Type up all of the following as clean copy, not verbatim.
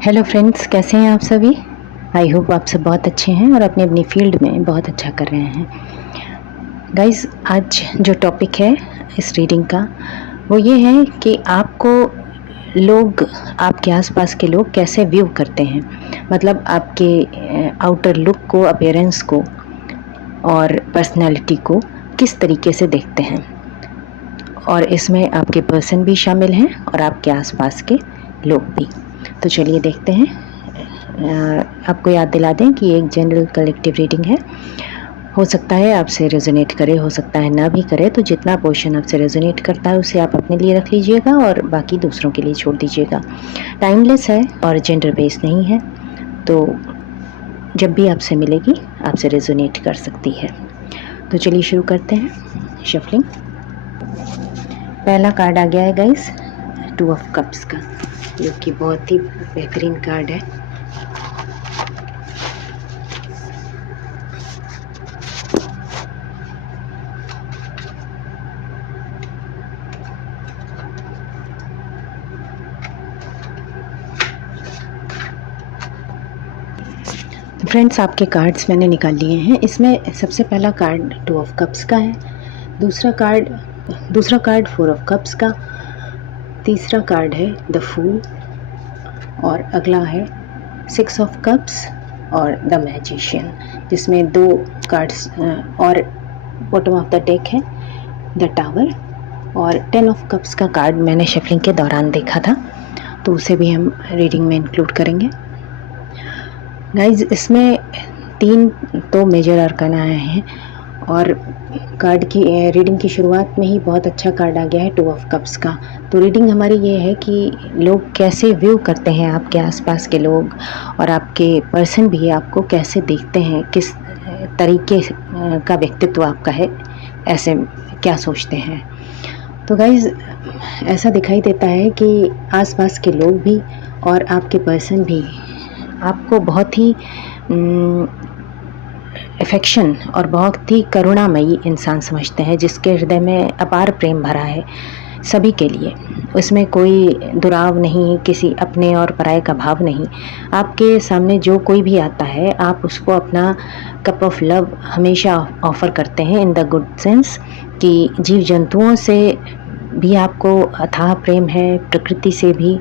Hello friends, कैसे हैं आप सभी। आई होप आप सब बहुत अच्छे हैं और अपनी अपनी फील्ड में बहुत अच्छा कर रहे हैं। गाइस, आज जो टॉपिक है इस रीडिंग का वो ये है कि आपको लोग, आपके आसपास के लोग कैसे व्यू करते हैं। मतलब आपके आउटर लुक को, अपीयरेंस को और पर्सनैलिटी को किस तरीके से देखते हैं। और इसमें आपके पर्सन भी शामिल हैं और आपके आसपास के लोग भी। तो चलिए देखते हैं। आपको याद दिला दें कि एक जनरल कलेक्टिव रीडिंग है। हो सकता है आपसे रेजोनेट करे, हो सकता है ना भी करे। तो जितना पोर्शन आपसे रेजोनेट करता है उसे आप अपने लिए रख लीजिएगा और बाकी दूसरों के लिए छोड़ दीजिएगा। टाइमलेस है और जेंडर बेस्ड नहीं है, तो जब भी आपसे मिलेगी आपसे रेजोनेट कर सकती है। तो चलिए शुरू करते हैं शफलिंग। पहला कार्ड आ गया है गाइस, 2 ऑफ कप्स का, जो कि बहुत ही बेहतरीन कार्ड है। फ्रेंड्स, आपके कार्ड्स मैंने निकाल लिए हैं। इसमें सबसे पहला कार्ड 2 ऑफ कप्स का है, दूसरा कार्ड 4 ऑफ कप्स का, तीसरा कार्ड है द फूल और अगला है 6 ऑफ कप्स और द मैजिशियन, जिसमें 2 कार्ड्स और बॉटम ऑफ द डेक है द टावर। और 10 ऑफ कप्स का कार्ड मैंने शफलिंग के दौरान देखा था, तो उसे भी हम रीडिंग में इंक्लूड करेंगे। गाइज, इसमें 3 तो मेजर अरकाना आए हैं और कार्ड की रीडिंग की शुरुआत में ही बहुत अच्छा कार्ड आ गया है 2 ऑफ कप्स का। तो रीडिंग हमारी ये है कि लोग कैसे व्यू करते हैं, आपके आसपास के लोग और आपके पर्सन भी आपको कैसे देखते हैं, किस तरीके का व्यक्तित्व आपका है, ऐसे क्या सोचते हैं। तो गाइज, ऐसा दिखाई देता है कि आसपास के लोग भी और आपके पर्सन भी आपको बहुत ही अफेक्शन और बहुत ही करुणामयी इंसान समझते हैं, जिसके हृदय में अपार प्रेम भरा है सभी के लिए। उसमें कोई दुराव नहीं, किसी अपने और पराये का भाव नहीं। आपके सामने जो कोई भी आता है, आप उसको अपना कप ऑफ लव हमेशा ऑफ़र करते हैं, इन द गुड सेंस कि जीव जंतुओं से भी आपको अथाह प्रेम है, प्रकृति से भी।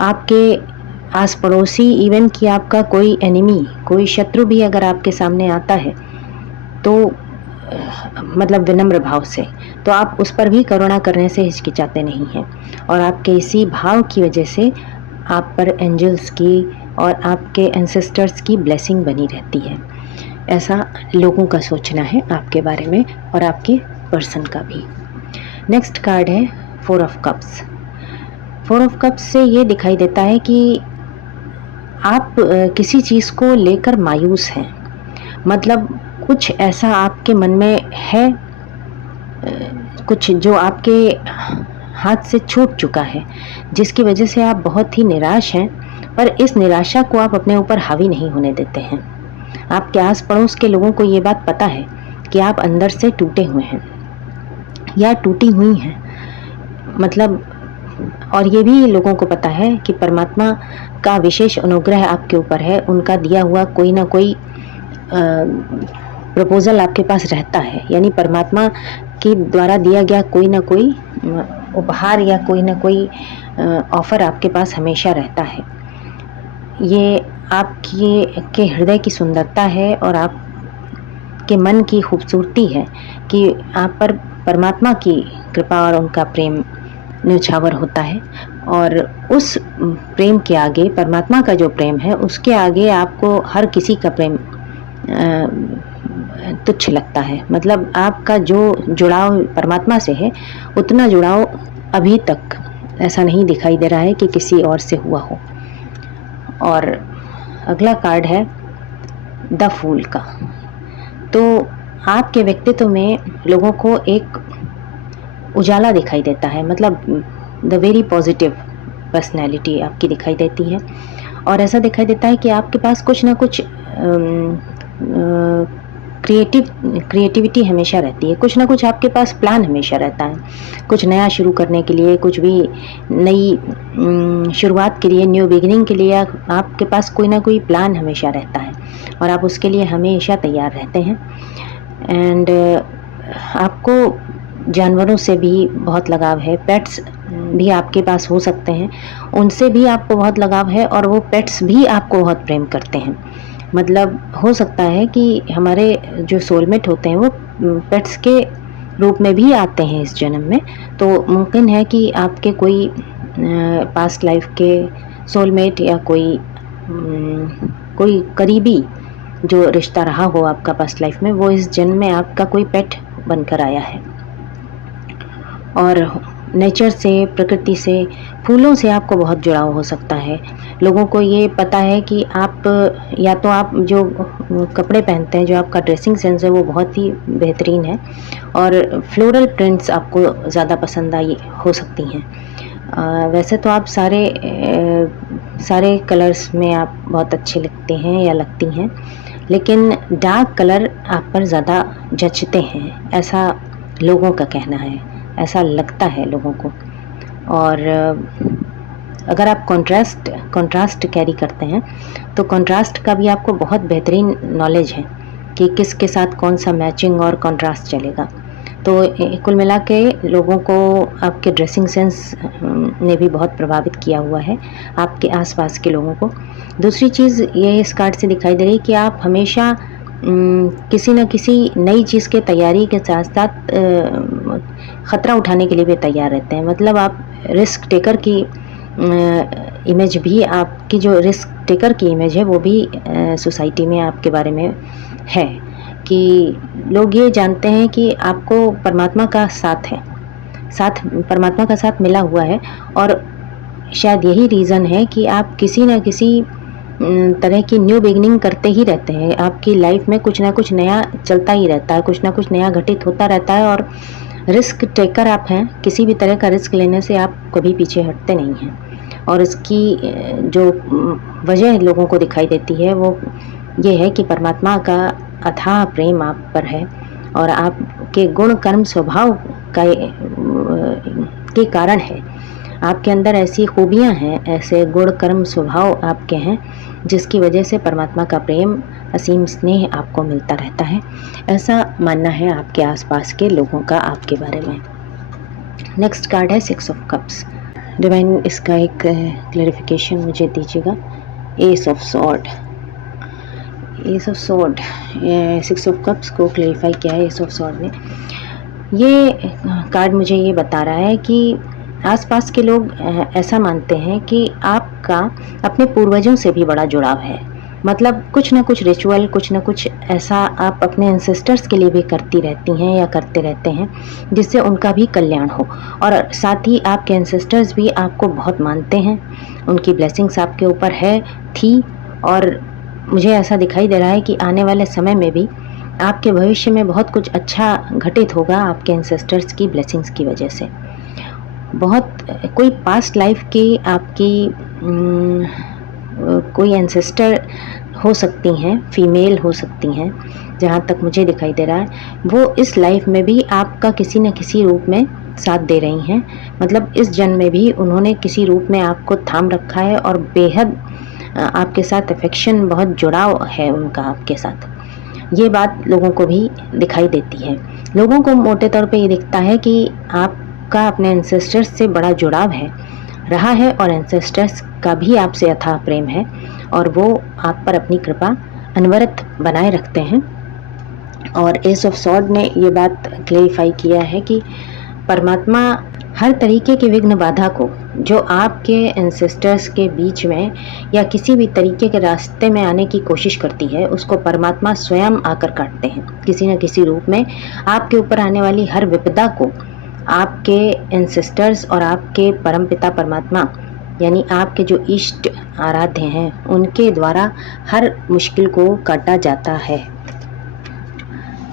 आपके आस पड़ोसी, इवन कि आपका कोई एनिमी, कोई शत्रु भी अगर आपके सामने आता है तो मतलब विनम्र भाव से, तो आप उस पर भी करुणा करने से हिचकिचाते नहीं हैं। और आपके इसी भाव की वजह से आप पर एंजल्स की और आपके एंसेस्टर्स की ब्लेसिंग बनी रहती है। ऐसा लोगों का सोचना है आपके बारे में और आपके पर्सन का भी। नेक्स्ट कार्ड है 4 ऑफ कप्स। 4 ऑफ कप्स से ये दिखाई देता है कि आप किसी चीज़ को लेकर मायूस हैं। मतलब कुछ ऐसा आपके मन में है, कुछ जो आपके हाथ से छूट चुका है, जिसकी वजह से आप बहुत ही निराश हैं। पर इस निराशा को आप अपने ऊपर हावी नहीं होने देते हैं। आपके आस पड़ोस के लोगों को ये बात पता है कि आप अंदर से टूटे हुए हैं या टूटी हुई हैं। मतलब, और ये भी लोगों को पता है कि परमात्मा का विशेष अनुग्रह आपके ऊपर है, उनका दिया हुआ कोई ना कोई प्रपोज़ल आपके पास रहता है। यानी परमात्मा के द्वारा दिया गया कोई ना कोई उपहार या कोई ना कोई ऑफ़र आपके पास हमेशा रहता है। ये आपके हृदय की सुंदरता है और आपके मन की खूबसूरती है कि आप पर परमात्मा की कृपा और उनका प्रेम न्यौछावर होता है। और उस प्रेम के आगे, परमात्मा का जो प्रेम है, उसके आगे आपको हर किसी का प्रेम तुच्छ लगता है। मतलब आपका जो जुड़ाव परमात्मा से है, उतना जुड़ाव अभी तक ऐसा नहीं दिखाई दे रहा है कि किसी और से हुआ हो। और अगला कार्ड है द फूल का। तो आपके व्यक्तित्व में लोगों को एक उजाला दिखाई देता है। मतलब द वेरी पॉजिटिव पर्सनैलिटी आपकी दिखाई देती है। और ऐसा दिखाई देता है कि आपके पास कुछ ना कुछ क्रिएटिविटी हमेशा रहती है, कुछ ना कुछ आपके पास प्लान हमेशा रहता है, कुछ नया शुरू करने के लिए, कुछ भी नई शुरुआत के लिए, न्यू बिगिनिंग के लिए आपके पास कोई ना कोई प्लान हमेशा रहता है और आप उसके लिए हमेशा तैयार रहते हैं। एंड आपको जानवरों से भी बहुत लगाव है, पेट्स भी आपके पास हो सकते हैं, उनसे भी आपको बहुत लगाव है और वो पेट्स भी आपको बहुत प्रेम करते हैं। मतलब हो सकता है कि हमारे जो सोलमेट होते हैं वो पेट्स के रूप में भी आते हैं इस जन्म में, तो मुमकिन है कि आपके कोई पास्ट लाइफ के सोलमेट या कोई करीबी जो रिश्ता रहा हो आपका पास्ट लाइफ में, वो इस जन्म में आपका कोई पेट बनकर आया है। और नेचर से, प्रकृति से, फूलों से आपको बहुत जुड़ाव हो सकता है। लोगों को ये पता है कि आप या तो आप जो कपड़े पहनते हैं, जो आपका ड्रेसिंग सेंस है वो बहुत ही बेहतरीन है और फ्लोरल प्रिंट्स आपको ज़्यादा पसंद आई हो सकती हैं। वैसे तो आप सारे कलर्स में आप बहुत अच्छे लगते हैं या लगती हैं, लेकिन डार्क कलर आप पर ज़्यादा जचते हैं, ऐसा लोगों का कहना है, ऐसा लगता है लोगों को। और अगर आप कंट्रास्ट कैरी करते हैं तो कंट्रास्ट का भी आपको बहुत बेहतरीन नॉलेज है कि किसके साथ कौन सा मैचिंग और कंट्रास्ट चलेगा। तो कुल मिला के लोगों को आपके ड्रेसिंग सेंस ने भी बहुत प्रभावित किया हुआ है, आपके आसपास के लोगों को। दूसरी चीज़ ये इस कार्ड से दिखाई दे रही है कि आप हमेशा किसी न किसी नई चीज़ के तैयारी के साथ साथ ख़तरा उठाने के लिए भी तैयार रहते हैं। मतलब आप रिस्क टेकर की इमेज भी, आपकी जो रिस्क टेकर की इमेज है वो भी सोसाइटी में आपके बारे में है कि लोग ये जानते हैं कि आपको परमात्मा का परमात्मा का साथ मिला हुआ है और शायद यही रीज़न है कि आप किसी न किसी तरह की न्यू बिगिनिंग करते ही रहते हैं। आपकी लाइफ में कुछ ना कुछ नया चलता ही रहता है, कुछ ना कुछ नया घटित होता रहता है और रिस्क टेकर आप हैं। किसी भी तरह का रिस्क लेने से आप कभी पीछे हटते नहीं हैं और इसकी जो वजह लोगों को दिखाई देती है वो ये है कि परमात्मा का अथाह प्रेम आप पर है और आपके गुण कर्म स्वभाव के कारण है। आपके अंदर ऐसी खूबियाँ हैं, ऐसे गुण कर्म स्वभाव आपके हैं जिसकी वजह से परमात्मा का प्रेम, असीम स्नेह आपको मिलता रहता है। ऐसा मानना है आपके आसपास के लोगों का आपके बारे में। नेक्स्ट कार्ड है 6 ऑफ कप्स। डिवाइन, इसका एक क्लैरिफिकेशन मुझे दीजिएगा। S of sword, 6 of cups को क्लैरिफाई किया है एस ऑफ सॉर्ड ने। ये कार्ड मुझे ये बता रहा है कि आसपास के लोग ऐसा मानते हैं कि आपका अपने पूर्वजों से भी बड़ा जुड़ाव है। मतलब कुछ ना कुछ रिचुअल, कुछ ना कुछ ऐसा आप अपने एंसेस्टर्स के लिए भी करती रहती हैं या करते रहते हैं जिससे उनका भी कल्याण हो। और साथ ही आपके एंसेस्टर्स भी आपको बहुत मानते हैं, उनकी ब्लेसिंग्स आपके ऊपर थी और मुझे ऐसा दिखाई दे रहा है कि आने वाले समय में भी आपके भविष्य में बहुत कुछ अच्छा घटित होगा आपके एंसेस्टर्स की ब्लेसिंग्स की वजह से। बहुत कोई पास्ट लाइफ की आपकी कोई एंसेस्टर हो सकती हैं, फीमेल हो सकती हैं, जहाँ तक मुझे दिखाई दे रहा है वो इस लाइफ में भी आपका किसी न किसी रूप में साथ दे रही हैं। मतलब इस जन्म में भी उन्होंने किसी रूप में आपको थाम रखा है और बेहद आपके साथ अफेक्शन, बहुत जुड़ाव है उनका आपके साथ। ये बात लोगों को भी दिखाई देती है। लोगों को मोटे तौर पे ये दिखता है कि आपका अपने एंसेस्टर्स से बड़ा जुड़ाव रहा है और एंसेस्टर्स का भी आपसे अथाह प्रेम है और वो आप पर अपनी कृपा अनवरत बनाए रखते हैं। और एस ऑफ सॉर्ड ने ये बात क्लेरिफाई किया है कि परमात्मा हर तरीके की विघ्न बाधा को जो आपके एंसेस्टर्स के बीच में या किसी भी तरीके के रास्ते में आने की कोशिश करती है, उसको परमात्मा स्वयं आकर काटते हैं। किसी न किसी रूप में आपके ऊपर आने वाली हर विपदा को आपके एंसेस्टर्स और आपके परमपिता परमात्मा यानी आपके जो इष्ट आराध्य हैं उनके द्वारा हर मुश्किल को काटा जाता है।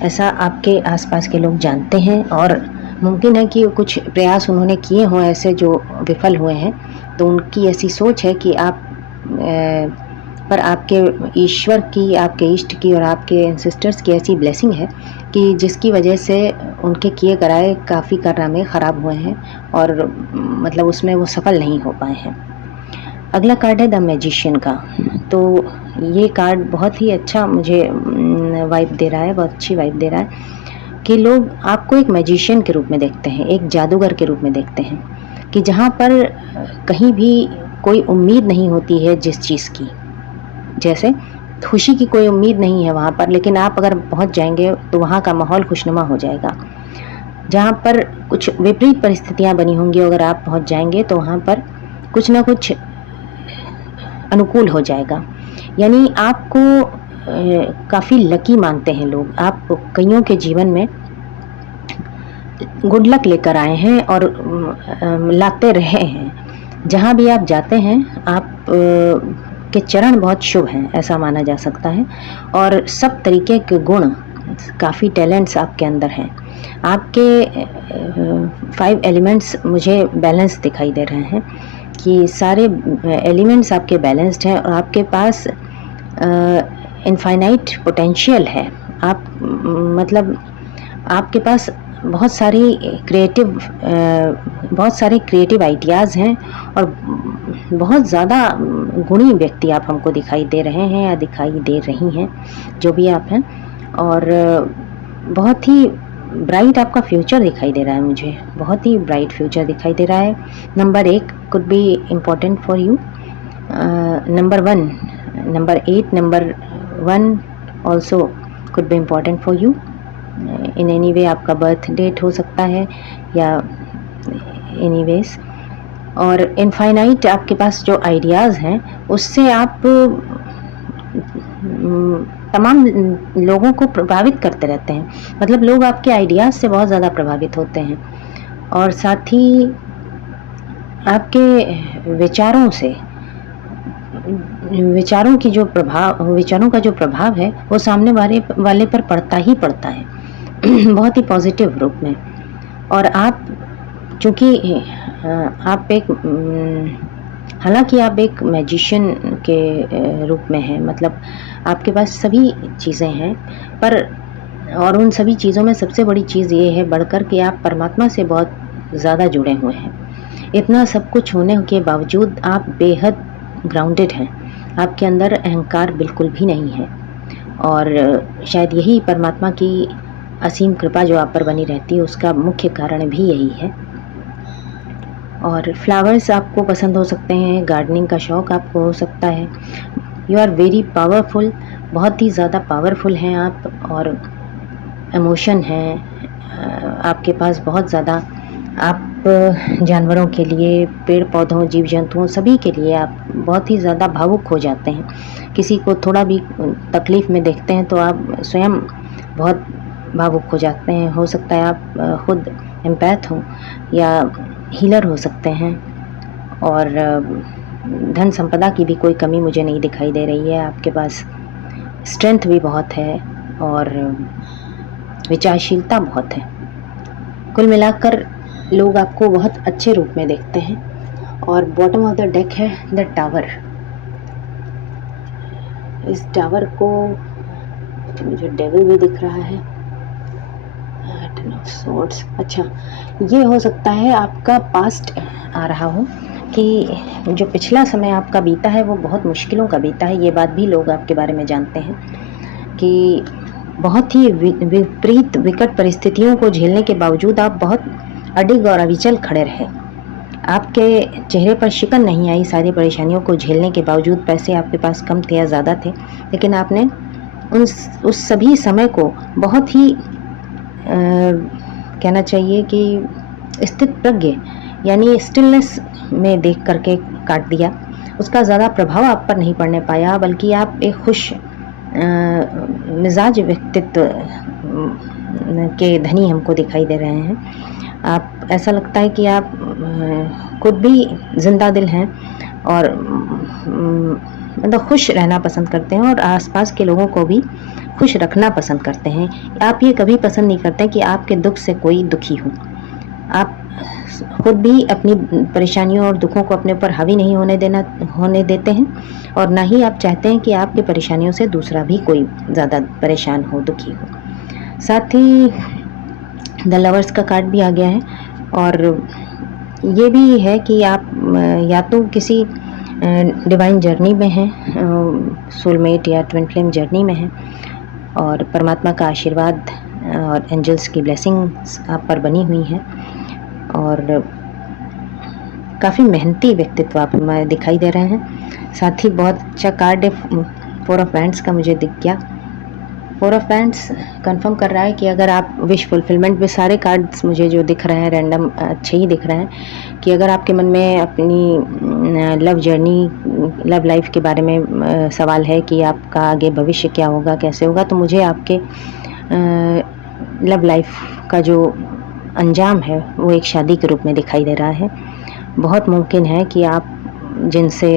ऐसा आपके आसपास के लोग जानते हैं और मुमकिन है कि कुछ प्रयास उन्होंने किए हों ऐसे जो विफल हुए हैं, तो उनकी ऐसी सोच है कि आप पर आपके ईश्वर की, आपके इष्ट की और आपके एंसेस्टर्स की ऐसी ब्लेसिंग है कि जिसकी वजह से उनके किए कराए काफ़ी कारनामे ख़राब हुए हैं और मतलब उसमें वो सफल नहीं हो पाए हैं। अगला कार्ड है द मैजिशियन का। तो ये कार्ड बहुत ही अच्छा मुझे वाइब दे रहा है, बहुत अच्छी वाइब दे रहा है कि लोग आपको एक मैजिशियन के रूप में देखते हैं, एक जादूगर के रूप में देखते हैं कि जहाँ पर कहीं भी कोई उम्मीद नहीं होती है जिस चीज़ की, जैसे खुशी की कोई उम्मीद नहीं है वहाँ पर, लेकिन आप अगर पहुँच जाएंगे तो वहाँ का माहौल खुशनुमा हो जाएगा। जहाँ पर कुछ विपरीत परिस्थितियाँ बनी होंगी, अगर आप पहुँच जाएंगे तो वहाँ पर कुछ ना कुछ अनुकूल हो जाएगा। यानी आपको काफ़ी लकी मानते हैं लोग। आप कईयों के जीवन में गुड लक लेकर आए हैं और लाते रहे हैं। जहाँ भी आप जाते हैं आप के चरण बहुत शुभ हैं, ऐसा माना जा सकता है। और सब तरीके के गुण, काफ़ी टैलेंट्स आपके अंदर हैं। आपके 5 एलिमेंट्स मुझे बैलेंस दिखाई दे रहे हैं कि सारे एलिमेंट्स आपके बैलेंस्ड हैं और आपके पास इनफाइनाइट पोटेंशियल है। आप मतलब आपके पास बहुत सारे क्रिएटिव आइडियाज़ हैं और बहुत ज़्यादा गुणी व्यक्ति आप हमको दिखाई दे रहे हैं या दिखाई दे रही हैं, जो भी आप हैं। और बहुत ही ब्राइट आपका फ्यूचर दिखाई दे रहा है मुझे, बहुत ही ब्राइट फ्यूचर दिखाई दे रहा है। Number 1 could be important for you, number 1, number 8, number 1 also could be important for you in any way. आपका बर्थ डेट हो सकता है या एनीवेज। और इनफाइनाइट आपके पास जो आइडियाज़ हैं उससे आप तमाम लोगों को प्रभावित करते रहते हैं। मतलब लोग आपके आइडियाज़ से बहुत ज़्यादा प्रभावित होते हैं और साथ ही आपके विचारों से, विचारों का जो प्रभाव है वो सामने वाले पर पड़ता ही पड़ता है बहुत ही पॉजिटिव रूप में। और आप चूँकि आप एक हालांकि आप एक मैजिशियन के रूप में हैं, मतलब आपके पास सभी चीज़ें हैं, पर और उन सभी चीज़ों में सबसे बड़ी चीज़ ये है बढ़कर कि आप परमात्मा से बहुत ज़्यादा जुड़े हुए हैं। इतना सब कुछ होने के बावजूद आप बेहद ग्राउंडेड हैं, आपके अंदर अहंकार बिल्कुल भी नहीं है। और शायद यही परमात्मा की असीम कृपा जो आप पर बनी रहती है उसका मुख्य कारण भी यही है। और फ्लावर्स आपको पसंद हो सकते हैं, गार्डनिंग का शौक़ आपको हो सकता है। यू आर वेरी पावरफुल, बहुत ही ज़्यादा पावरफुल हैं आप। और इमोशन हैं आपके पास बहुत ज़्यादा। आप जानवरों के लिए, पेड़ पौधों, जीव जंतुओं सभी के लिए आप बहुत ही ज़्यादा भावुक हो जाते हैं। किसी को थोड़ा भी तकलीफ़ में देखते हैं तो आप स्वयं बहुत भावुक हो जाते हैं। हो सकता है आप खुद एम्पैथ हों या हीलर हो सकते हैं। और धन संपदा की भी कोई कमी मुझे नहीं दिखाई दे रही है। आपके पास स्ट्रेंथ भी बहुत है और विचारशीलता बहुत है। कुल मिलाकर लोग आपको बहुत अच्छे रूप में देखते हैं। और बॉटम ऑफ द डेक है द टावर। इस टावर को मुझे डेविल भी दिख रहा है, सॉर्ड्स। अच्छा, ये हो सकता है आपका पास्ट आ रहा हो कि जो पिछला समय आपका बीता है वो बहुत मुश्किलों का बीता है। ये बात भी लोग आपके बारे में जानते हैं कि बहुत ही विपरीत विकट परिस्थितियों को झेलने के बावजूद आप बहुत अडिग और अविचल खड़े रहे। आपके चेहरे पर शिकन नहीं आई सारी परेशानियों को झेलने के बावजूद। पैसे आपके पास कम थे या ज़्यादा थे, लेकिन आपने उस सभी समय को बहुत ही कहना चाहिए कि स्थित प्रज्ञ यानी स्टिलनेस में देख करके काट दिया। उसका ज़्यादा प्रभाव आप पर नहीं पड़ने पाया, बल्कि आप एक खुश मिजाज व्यक्तित्व के धनी हमको दिखाई दे रहे हैं। आप, ऐसा लगता है कि आप खुद भी जिंदा दिल हैं और मतलब खुश रहना पसंद करते हैं और आसपास के लोगों को भी खुश रखना पसंद करते हैं। आप ये कभी पसंद नहीं करते कि आपके दुख से कोई दुखी हो। आप खुद भी अपनी परेशानियों और दुखों को अपने ऊपर हावी नहीं होने देते हैं, और ना ही आप चाहते हैं कि आपकी परेशानियों से दूसरा भी कोई ज़्यादा परेशान हो, दुखी हो। साथ ही द लवर्स का कार्ड भी आ गया है, और ये भी है कि आप या तो किसी डिवाइन जर्नी में हैं, सोलमेट या ट्विन फ्लेम जर्नी में हैं, और परमात्मा का आशीर्वाद और एंजल्स की ब्लेसिंग्स आप पर बनी हुई हैं, और काफ़ी मेहनती व्यक्तित्व आप में दिखाई दे रहे हैं। साथ ही बहुत अच्छा कार्ड है 4 ऑफ हैंड्स का मुझे दिख गया। 4 ऑफ हैंड्स कंफर्म कर रहा है कि अगर आप विश फुलफिलमेंट में, सारे कार्ड्स मुझे जो दिख रहे हैं रैंडम अच्छे ही दिख रहे हैं, कि अगर आपके मन में अपनी लव जर्नी, लव लाइफ के बारे में सवाल है कि आपका आगे भविष्य क्या होगा, कैसे होगा, तो मुझे आपके लव लाइफ का जो अंजाम है वो एक शादी के रूप में दिखाई दे रहा है। बहुत मुमकिन है कि आप जिनसे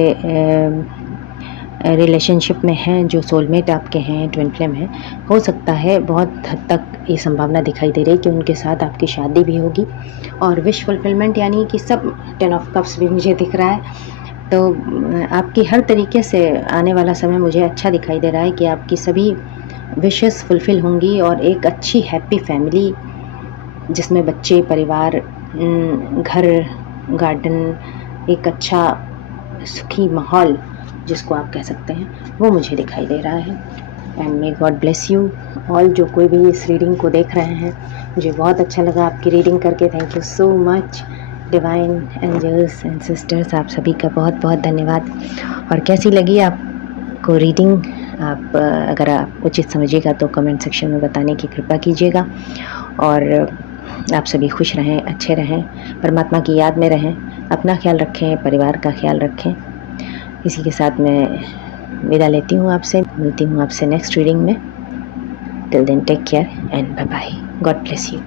रिलेशनशिप में हैं, जो सोलमेट आपके हैं, ट्विन फ्लेम हैं, हो सकता है बहुत हद तक ये संभावना दिखाई दे रही है कि उनके साथ आपकी शादी भी होगी। और विश फुलफिलमेंट यानी कि सब 10 ऑफ कप्स भी मुझे दिख रहा है, तो आपकी हर तरीके से आने वाला समय मुझे अच्छा दिखाई दे रहा है कि आपकी सभी विशेस फुलफ़िल होंगी, और एक अच्छी हैप्पी फैमिली जिसमें बच्चे, परिवार, घर, गार्डन, एक अच्छा सुखी माहौल जिसको आप कह सकते हैं, वो मुझे दिखाई दे रहा है। And may God bless you all. जो कोई भी इस रीडिंग को देख रहे हैं, मुझे बहुत अच्छा लगा आपकी रीडिंग करके। Thank you so much divine angels and sisters, आप सभी का बहुत बहुत धन्यवाद। और कैसी लगी आपको रीडिंग, आप अगर आप उचित समझिएगा तो कमेंट सेक्शन में बताने की कृपा कीजिएगा। और आप सभी खुश रहें, अच्छे रहें, परमात्मा की याद में रहें, अपना ख्याल रखें, परिवार का ख्याल रखें। इसी के साथ मैं विदा लेती हूँ आपसे, मिलती हूँ आपसे नेक्स्ट रीडिंग में। Till then take care and bye bye. God bless you.